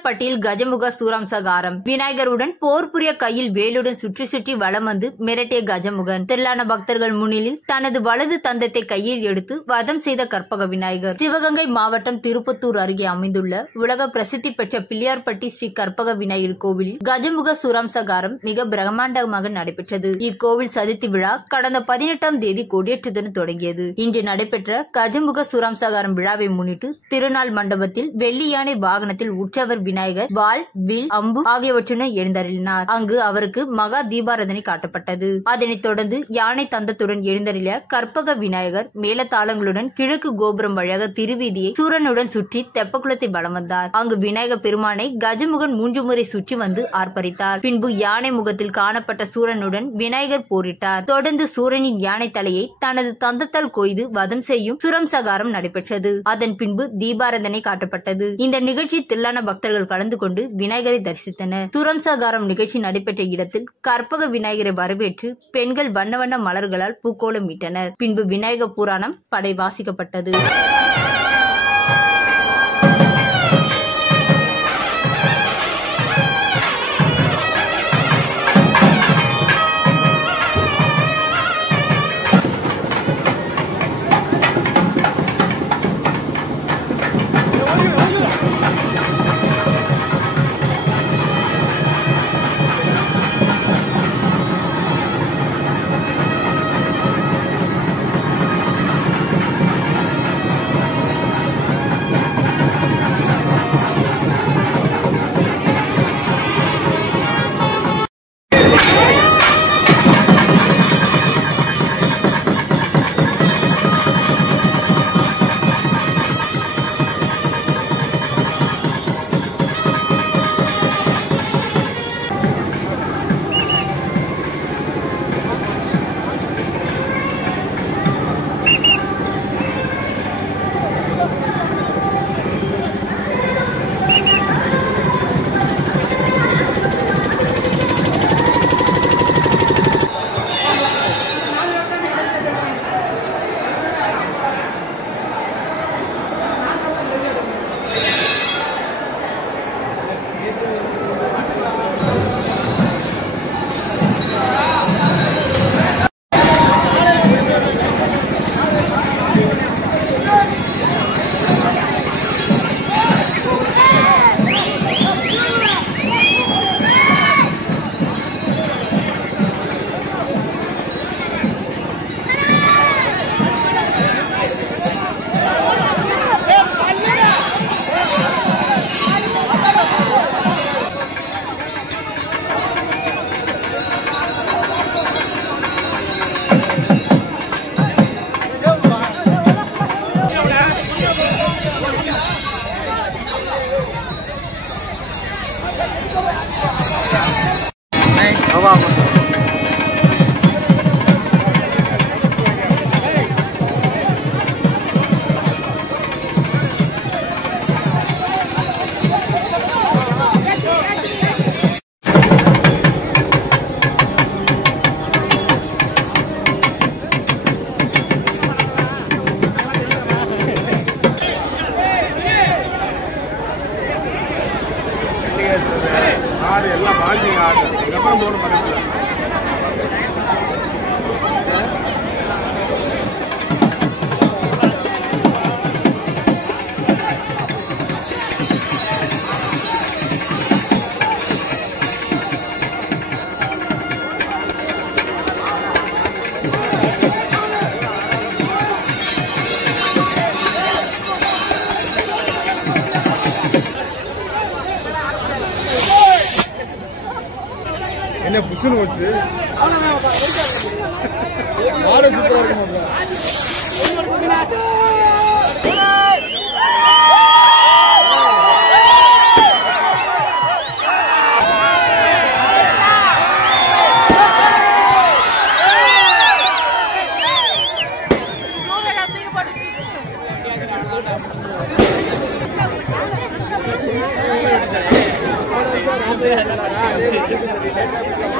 பிள்ளையார்பட்டியில் கஜமுக சூரம்சகாரம். விநாயகருடன் போர் புரிய கையில் வேலுடன் சுற்றி சுற்றி வலம் வந்து மிரட்டிய கஜமுகன் திரளான பக்தர்கள் முன்னிலையில் தனது வலது தந்தத்தை கையில் எடுத்து வதம் செய்த கற்பக விநாயகர். சிவகங்கை மாவட்டம் திருப்பத்தூர் அருகே அமைந்துள்ள உலக பிரசித்தி பெற்ற பிள்ளையார்பட்டி ஸ்ரீ கற்பக விநாயகர் கோவிலில் கஜமுக சூரம்சகாரம் மிக பிரம்மாண்டமாக நடைபெற்றது. இக்கோவில் சதுர்த்தி விழா கடந்த 18ஆம் தேதி கொடியேற்றத்துடன் தொடங்கியது. இன்று நடைபெற்ற கஜமுக சூரம்சகாரம் விழாவை முன்னிட்டு திருநாள் மண்டபத்தில் வெள்ளி யானை வாகனத்தில் உற்சவர் விநாயகர் வாள், வில், அம்பு ஆகியவற்றுடன் எழுந்தருளினார். அங்கு அவருக்கு மகா தீபாராதனை காட்டப்பட்டது. அதனைத் தொடர்ந்து யானை தந்தத்துடன் எழுந்தருளிய கற்பக விநாயகர் மேலதாளங்களுடன் கிழக்கு கோபுரம் வழியாக திருவீதியை சூரனுடன் சுற்றி தெப்பக்குளத்தை வலம் வந்தார். அங்கு விநாயகர் பெருமானை கஜமுகன் 3 முறை சுற்றி வந்து ஆர்ப்பரித்தார். பின்பு யானை முகத்தில் காணப்பட்ட சூரனுடன் விநாயகர் போரிட்டார். தொடர்ந்து சூரனின் யானை தலையை தனது தந்தத்தால் கொய்து வதம் செய்யும் சூரம்சகாரம் நடைபெற்றது. அதன் பின்பு தீபாராதனை காட்டப்பட்டது. இந்த நிகழ்ச்சி திரளான பக்தர்கள் கலந்து கொண்டு விநாயகரை தரிசித்தனர். சூரம்சகாரம் நிகழ்ச்சி நடைபெற்ற இடத்தில் கற்பக விநாயகரை வரவேற்று பெண்கள் வண்ண வண்ண மலர்களால் பூக்கோலமிட்டனர். பின்பு விநாயகர் புராணம் படை வாசிக்கப்பட்டது. என்ன புஷ்னு வச்சு ஆட சூப்பரா இருக்கு. Gracias.